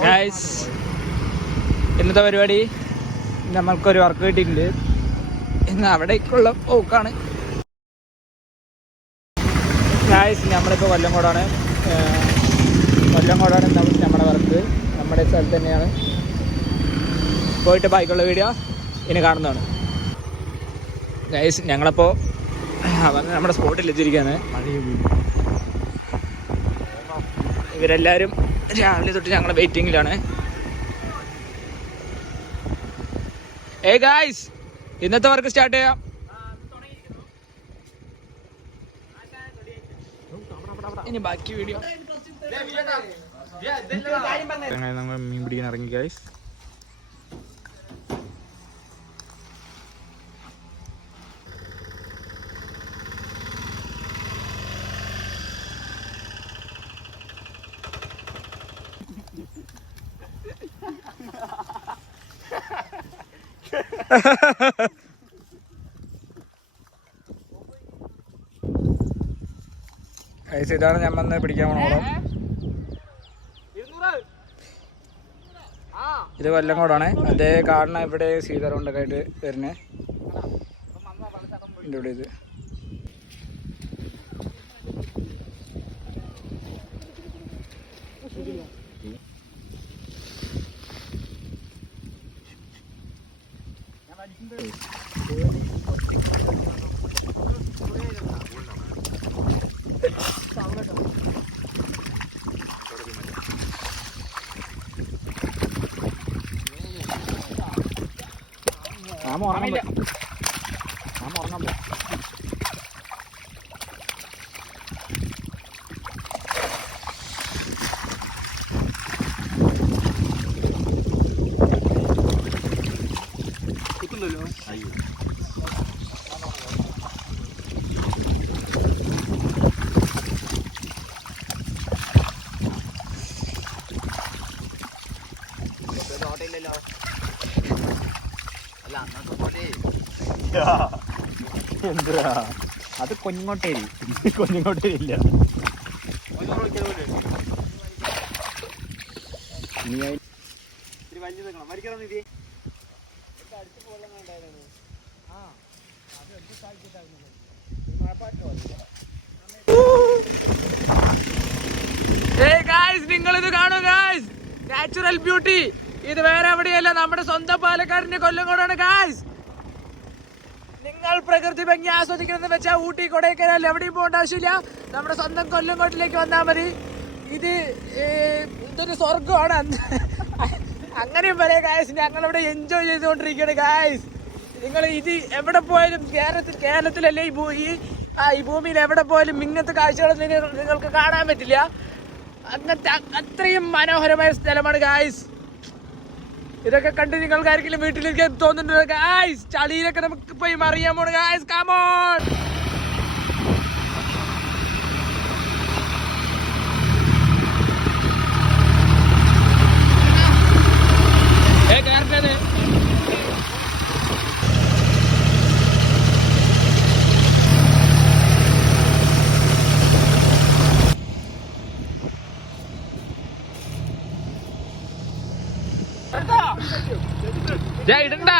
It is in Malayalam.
ഗൈസ് ഇന്നത്തെ പരിപാടി നമ്മൾക്കൊരു വർക്ക് കിട്ടിയിട്ടുണ്ട്. ഇന്ന് അവിടേക്കുള്ള പോക്കാണ്. ഗൈസ് നമ്മളിപ്പോൾ കൊല്ലംകോടാണ് നമ്മുടെ വർക്ക്. നമ്മുടെ സ്ഥലത്ത് തന്നെയാണ്. പോയിട്ട് ബാക്കിയുള്ള വീഡിയോ ഇനി കാണുന്നതാണ്. ഗൈസ് ഞങ്ങളപ്പോൾ നമ്മുടെ സ്പോട്ടിൽ എത്തിയിരിക്കുകയാണ്. ഇവരെല്ലാവരും രാവിലെ തൊട്ട് ഞങ്ങൾ വെയിറ്റിങ്ങിലാണ്. ഗൈസ് ഇന്നത്തെ വർക്ക് സ്റ്റാർട്ട് ചെയ്യാം. ഇനി ബാക്കി വീഡിയോ ഞങ്ങൾ മീൻ പിടിക്കാൻ ഇറങ്ങി. ഗൈസ് ഇതാണ് ഞാൻ വന്ന് പിടിക്കാൻ പോണം. ഇത് കൊല്ലംകോടാണ്. അതേ കാണുന്ന ഇവിടെ സീതറൗണ്ടൊക്കെ ആയിട്ട് വരുന്നത്. ഇവിടെ ഇത് എന്തിനാ അത് കൊഞ്ഞിങ്ങോട്ടേരി ഇല്ല. നിങ്ങളിത് കാണൂ ഗായ്സ്, നാച്ചുറൽ ബ്യൂട്ടി. ഇത് വേറെ എവിടെയല്ല, നമ്മുടെ സ്വന്തം പാലക്കാടിന്റെ കൊല്ലംകോടാണ് ഗായ്സ്. നിങ്ങൾ പ്രകൃതി ഭംഗി ആസ്വദിക്കണമെന്ന് വെച്ചാൽ ഊട്ടി കൊടൈക്കനാൽ എവിടെയും പോകേണ്ട ആവശ്യമില്ല. നമ്മുടെ സ്വന്തം കൊല്ലംകോട്ടിലേക്ക് വന്നാൽ മതി. ഇതൊരു സ്വർഗമാണ്. അങ്ങനെയും പറയാം ഗായ്സ്. ഞങ്ങളിവിടെ എൻജോയ് ചെയ്തുകൊണ്ടിരിക്കുകയാണ് ഗായ്സ്. നിങ്ങൾ ഇത് എവിടെ പോയാലും കേരളത്തിലല്ലേ ഈ ഭൂമിയിൽ എവിടെ പോയാലും ഇങ്ങനത്തെ കാഴ്ചകൾ നിങ്ങൾക്ക് കാണാൻ പറ്റില്ല. അങ്ങനത്തെ അത്രയും മനോഹരമായ സ്ഥലമാണ് ഗായ്സ്. ഇതൊക്കെ കണ്ട് നിങ്ങൾക്ക് ആരെങ്കിലും വീട്ടിലേക്ക് തോന്നുന്നുണ്ടോ ഗായ്സ്? ചളിയിലൊക്കെ നമുക്ക് പോയി മറിയാൻ പോണ് ഗായ്സ്. Come on. ഇടണ്ട